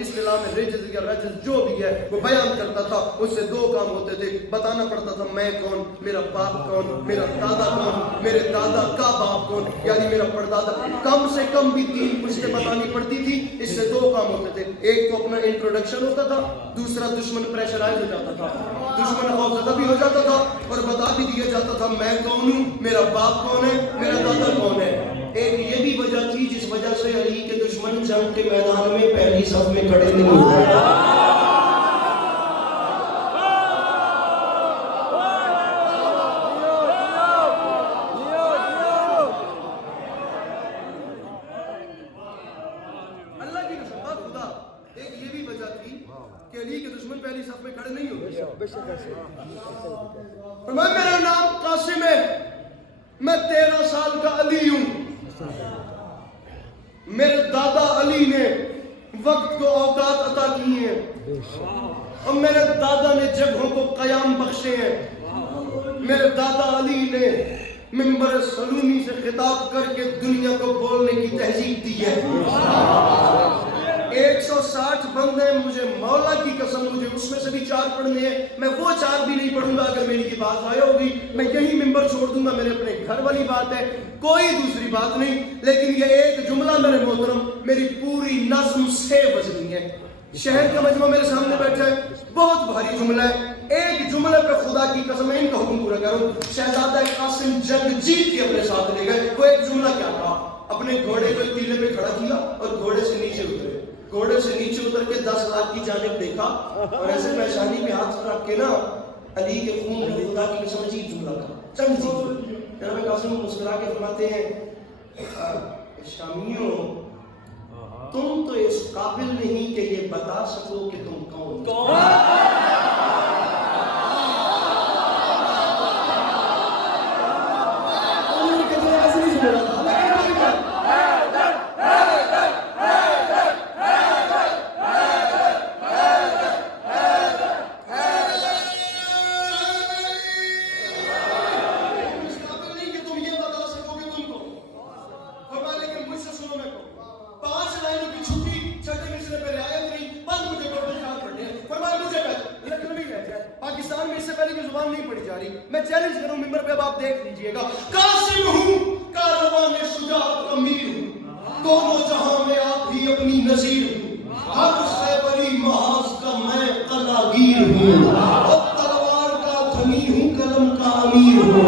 इस्तिलाह में रिजज या रजज जो भी है वो बयान करता था। उससे दो काम होते थे, बताना पड़ता था मैं कौन, मेरा बाप कौन, मेरा दादा कौन, मेरे दादा का बाप कौन, यानी मेरा परदादा। कम से कम भी 3 पुश्तें बतानी पड़ती थी। इससे दो काम होते थे, एक तो अपना इंट्रोडक्शन होता था, दूसरा दुश्मन प्रेशराइज हो जाता था, दुश्मन खौफजदा भी हो जाता था और बता भी दिया जाता था मैं कौन हूँ, मेरा बाप कौन है, मेरा दादा कौन है। एक ये भी वजह थी जिस वजह से अली के दुश्मन जंग के मैदान में पहली सफ में खड़े नहीं हुए। अल्लाह की कसम खुदा, एक ये भी वजह थी कि अली के दुश्मन पहली सफ में खड़े नहीं हुए। मेरा नाम कासिम है, मैं 13 साल का अली हूं। मेरे दादा अली ने वक्त को औकात अता की है और मेरे दादा ने जगहों को कयाम बख्शे हैं। मेरे दादा अली ने मिंबर सलूनी से खिताब करके दुनिया को बोलने की तहजीब दी है। 160 बंदे मुझे मौला की कसम, मुझे उसमें से भी 4 पढ़ने हैं। मैं वो 4 भी नहीं पढ़ूंगा अगर मेरी की बात आया होगी, मैं यही मिंबर छोड़ दूंगा। मेरे अपने घर वाली बात है, कोई दूसरी बात नहीं। लेकिन ये एक जुमला मेरे मोहतरम मेरी पूरी नज्म से वजनी है। शहर का मजमा मेरे सामने बैठा है, बहुत भारी जुमला है। एक जुमले पे खुदा की कसम इनका हुक्म पूरा करूं। शहजादा कासिम जंग जीत के अपने साथ ले गए। वो एक जुमला क्या था, अपने घोड़े को टीले पे खड़ा किया और घोड़े से नीचे उतरे। घोड़े से नीचे उतर के 10 लाख की जानिब देखा और ऐसे पेशानी में हाथ रख के ना अली के खून में खुदा की कसम अजीब जुमला था, जंग जीत गए। जनाब कासिम मुस्कुरा के फरमाते हैं शामियों, तुम तो इस काबिल नहीं कि ये बता सको कि तुम कौन। पाकिस्तान में इससे पहले की जुबान नहीं पढ़ी जा रही। मैं चैलेंज करूं मिंबर पे, अब आप देख लीजिएगा। कासिम हूं, कारवान शुजाअत अमीर हूं, दोनों जहां में आप ही अपनी नजीर हूं। हर खैबरी महाज का मैं कलागीर हूं और तलवार का धनी हूं, कलम का अमीर हूं।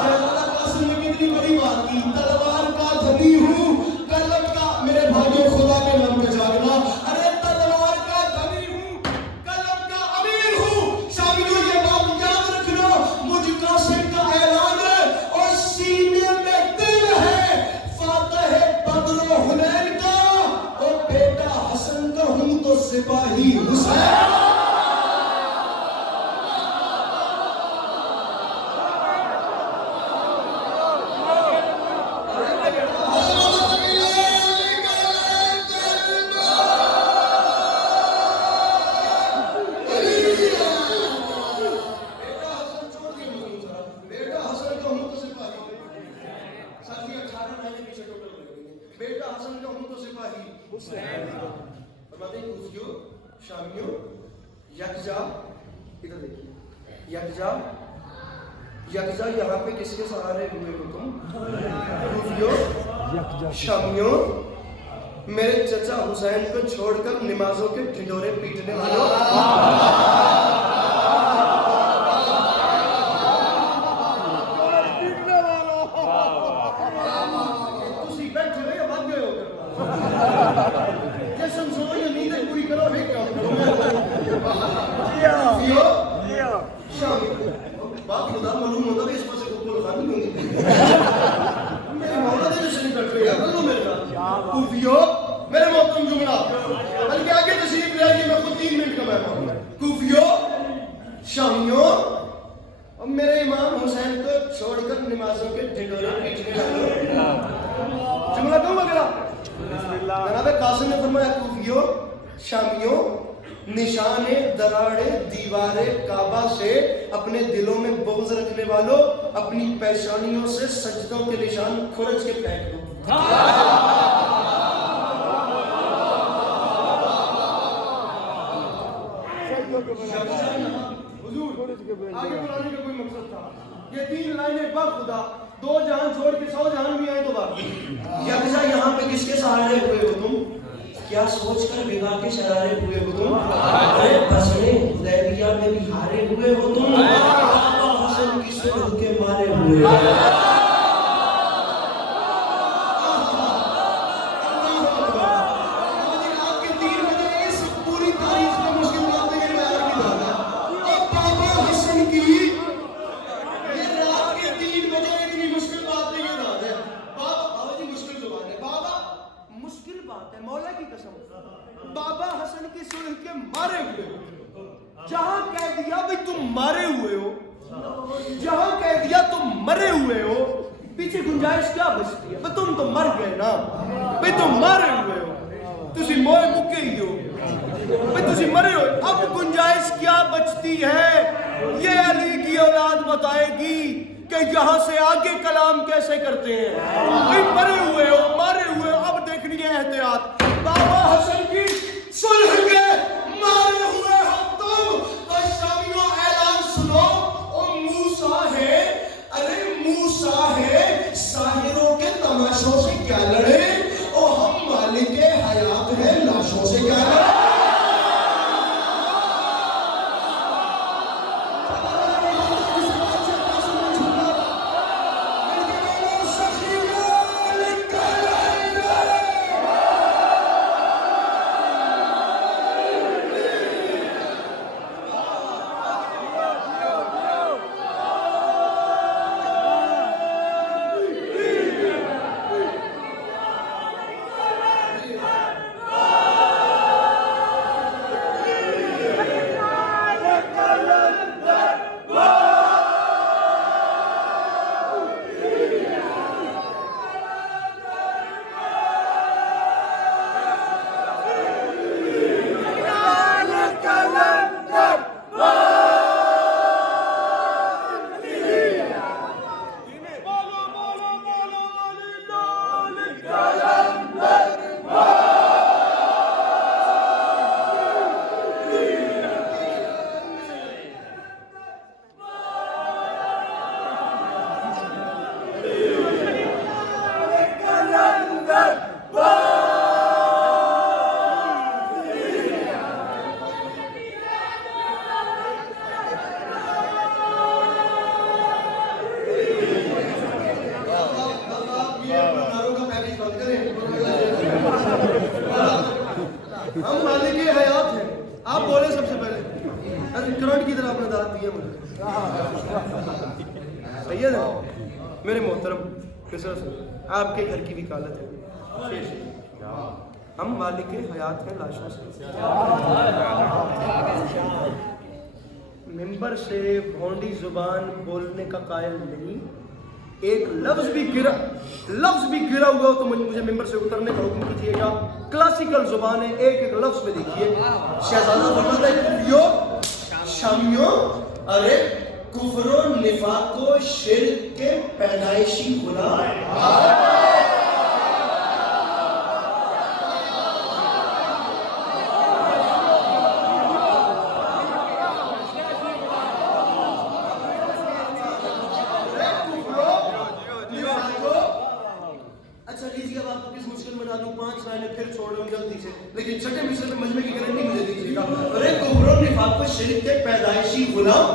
शहजादा कासिम ने कितनी बड़ी बात की, तलवार का धनी हूं, कलम का, मेरे भाइयों खुदा के नाम पे जागना, अरे तलवार का धनी हूं, कलम का अमीर हूं। शामियों ये बात याद रखना, मुझ कासिम का ऐलान है और सीने में दिल है फातह बद्र हुनैन का और बेटा हसन का हूं तो सिपाही हुसैन। बेटा हसन का हूं तो सिपाही हुसैन। शामियों यकजा, इधर देखिए, यकजा यकजा यहाँ पे किसके सहारे हुए हो तुम? शामियों, मेरे चचा हुसैन को छोड़कर नमाजों के ढिंढोरे पीटने वालों, बाप खुदा मालूम होता है इस पासे को बोल खानी होंगी मेरे मौला ने जैसे निकल गया बोलो मेरे साथ कूफियो, मेरे मोहतरम जुमला बल्कि आगे तशरीफ ले आइए, मैं खुद 3 मिनट का मेहमान हूं। कूफियो, शामियों और मेरे इमाम हुसैन को छोड़कर नमाजों के ढिंढोरे पीटने वालों, जुमला क्यों वगैरह? जनाब कासिम ने फरमाया कूफियो, शामियों, निशाने दराड़े दीवारे काबा से अपने दिलों में बुग़्ज़ रखने वालों, अपनी पेशानियों से सजदों के निशान खुरच के फेंक दो। हुजूर, आगे बुलाने का कोई मकसद था। ये 3 लाइनें खुदा 2 जहां छोड़ के 100 जहां भी आए तो बात। या फिजा यहाँ पे किसके सहारे हुए हो तुम? क्या सोचकर विवाह के शरारे हुए हो तुम? अरे बसने हुदैबिया में भी हारे हुए हो तुम? बाबा हसन की सुलह के मारे हुए हो। आपके 3 बजे इस पूरी तारीख में मुश्किल बातें ये बयान की बात है। अब बाबा हसन की ये रात के 3 बजे इतनी मुश्किल बातें ये बात है। बाबा जी मुश्किल जुबान है। बाबा मुश्किल बात है, मौला की कसम। बाबा हसन की सुलह के मारे हुए हो। जहां कह दिया भाई तुम मारे हुए हो, जहां कह दिया तुम मरे हुए हो, पीछे गुंजाइश क्या बचती है? तुम तो मर गए ना भाई, तुम मारे हुए हो, तुसी मोए मुक्के ही हो भाई, तुसी मरे हो। अब गुंजाइश क्या बचती है? ये अली की औलाद बताएगी कि यहां से आगे कलाम कैसे करते हैं। भाई मरे हुए हो, मारे हुए हो, अब देखनी है एहतियात। बाबा हसन की सुलह के मारे हुए हो तुम, तो शामियों ऐलान सुनो। ओ मूसा है, अरे मूसा है, साहिरों के तमाशों से क्या लड़े? ओ हम मालिके हयात है, लाशों से क्या लड़े? हम मालिक हयात हैं। आप बोले सबसे पहले, करंट की तरह आपने दाद दिया मुझे। सही है ना मेरे मोहतरम किसर से, आपके घर की वकालत है। शेष हम मालिक हयात हैं लाशों से। मिंबर से भौंडी जुबान बोलने का कायल नहीं। एक लफ्ज भी गिरा हुआ हो तो मुझे मिंबर से उतरने का हुक्म कीजिएगा। क्लासिकल जुबान है, एक एक लफ्ज में देखिए। शहजादा फरमाता है कुफियो शामियों, अरे कुफरो निफाको शिर्क के पैदाइशी गुलाम। अच्छा लीजिए, अब आपको किस मुश्किल में डालूं? 5 लाइनें फिर छोड़ दूं जल्दी से, लेकिन छठे मिसरे में मजमे की गारंटी मुझे दीजिएगा। अरे कुफरो निफाक शिर्क के पैदाइशी गुलाम,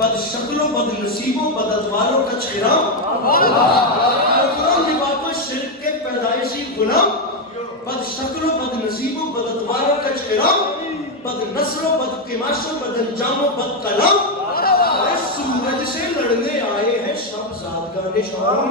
बद शक्लो बद नसीबो बद अदवारों का चेहरा। कुफरो निफाक शिर्क के पैदाइशी गुलाम, बद शक्लो बद नसीबो बद अदवारों का चेहरा, बद नस्लो बद किमाशो बद अंजामो बद कलाम। अरे सूरज से लड़ने आए हैं शब्ज़ाद का निशान।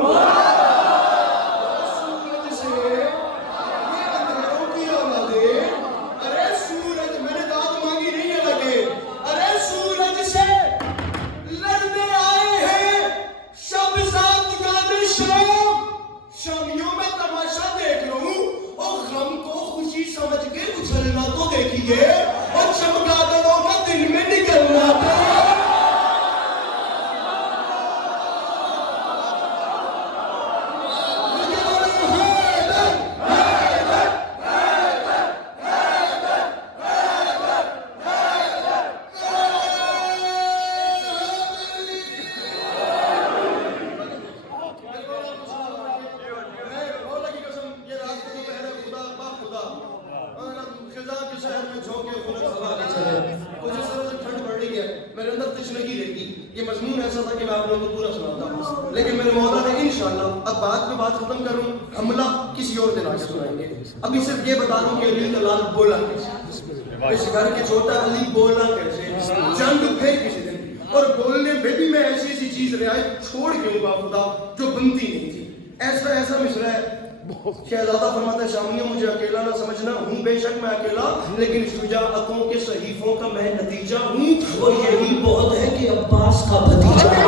और चमगादड़ों का दिन में निकलना था। शहर में झोंके खुनक हवा के चले, मुझे सर से ठंड बढ़ रही है, मेरे अंदर तशनगी रहती। ये मजमून ऐसा था कि मैं आप लोगों को पूरा सुनाता, लेकिन मेरे मौला ने इंशाअल्लाह अब बात पे बात खत्म करूं, हमला किसी और दिन आगे सुनाएंगे। अभी सिर्फ ये बता दूं कि अली का लाल बोला कैसे, इस घर के छोटा अली बोला कैसे, जंग फिर किसी दिन, और बोलने में भी मैं ऐसी ऐसी चीज रियायत छोड़ के बाखुदा जो बनती नहीं थी। ऐसा ऐसा मिसरा है, शहजादा फरमाता है शामियों मुझे अकेला ना समझना, हूँ बेशक मैं अकेला, लेकिन शुजाअतों के सहीफों का मैं नतीजा हूँ, और यही बहुत है कि अब्बास का भतीजा है।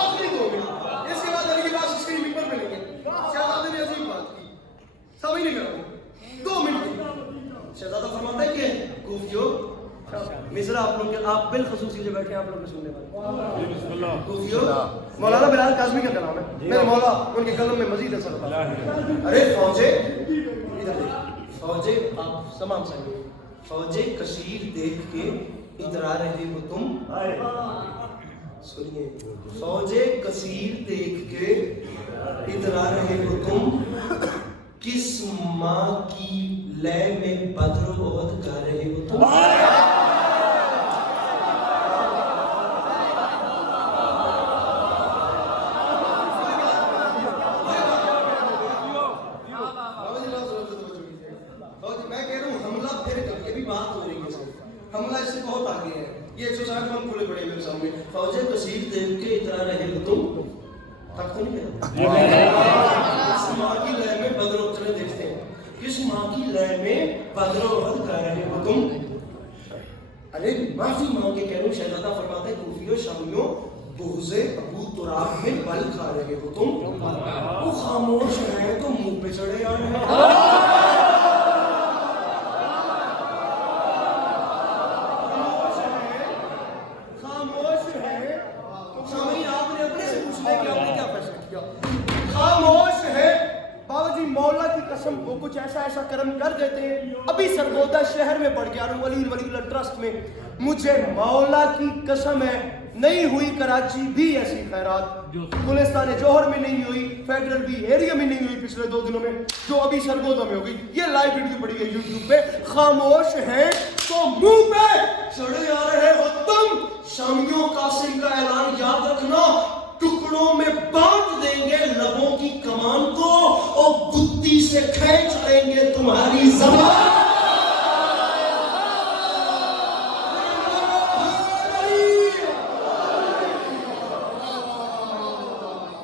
आखिरी 2 मिनट, इसके बाद अगली बात स्क्रीन मिंबर पे लेंगे। शहजादे ने अजीब बात की, समझ नहीं करा 2 मिनट। शहजादा फरमाता है कि कूफियों मिसरा आप लोग के, आप बिलखसूस जो बैठे हैं आप लोग सुनने वाले कूफियों, मौलाना बिलाल काज़मी का कलाम है, मेरे मौला उनके कलम में मजीद असर होता है। अरे फौजे इधर देखिए, फौजे आप तमाम संग फौजे कशीर देख के इतरा रहे हो तुम, सुनिए, फौजे कसीर देख के इतरा रहे हो तुम, किस माँ की लय में बद्र ओहद गा रहे हो तुम। मैं कह रहा हूँ हमला फिर कभी, अभी बात हो रही है सर, हमला इससे बहुत आगे है। ये 160 हम खुले पड़े मेरे सामने, फौजे कसीर देख के इतरा रहे हो तुम, तक तो नहीं कहता। इस माँ की लय में बद्र चले देखते हैं, किस माँ की लय में बद्रोहद कर रहे हो तुम। अरे माफी मांग के कह रहा हूँ, शहजादा फरमाते कूफियों शामियों बुग़्ज़े अबू तुराब में बल खा रहे हो तुम, वो खामोश है तो मुंह पे चढ़े आ रहे हैं। खामोश है, बाबूजी मौला की कसम वो कुछ ऐसा ऐसा कर्म कर देते हैं। अभी सरगोदा शहर में पढ़ के आ रहा हूँ वली ट्रस्ट में, मुझे मौला की कसम है नहीं हुई कराची भी ऐसी खैरात, गुलिस्तान जौहर में नहीं हुई, फेडरल भी एरिया में नहीं हुई पिछले 2 दिनों में, जो अभी सरगोदा में होगी। ये लाइव वीडियो पड़ी है यूट्यूब पे। खामोश है तो मुंह पे चढ़े आ रहे हो तुम, शामियों कासिम का ऐलान याद रखना, टुकड़ों में बांट देंगे लबों की कमान को और गुत्ती से खींच लेंगे तुम्हारी ज़बान।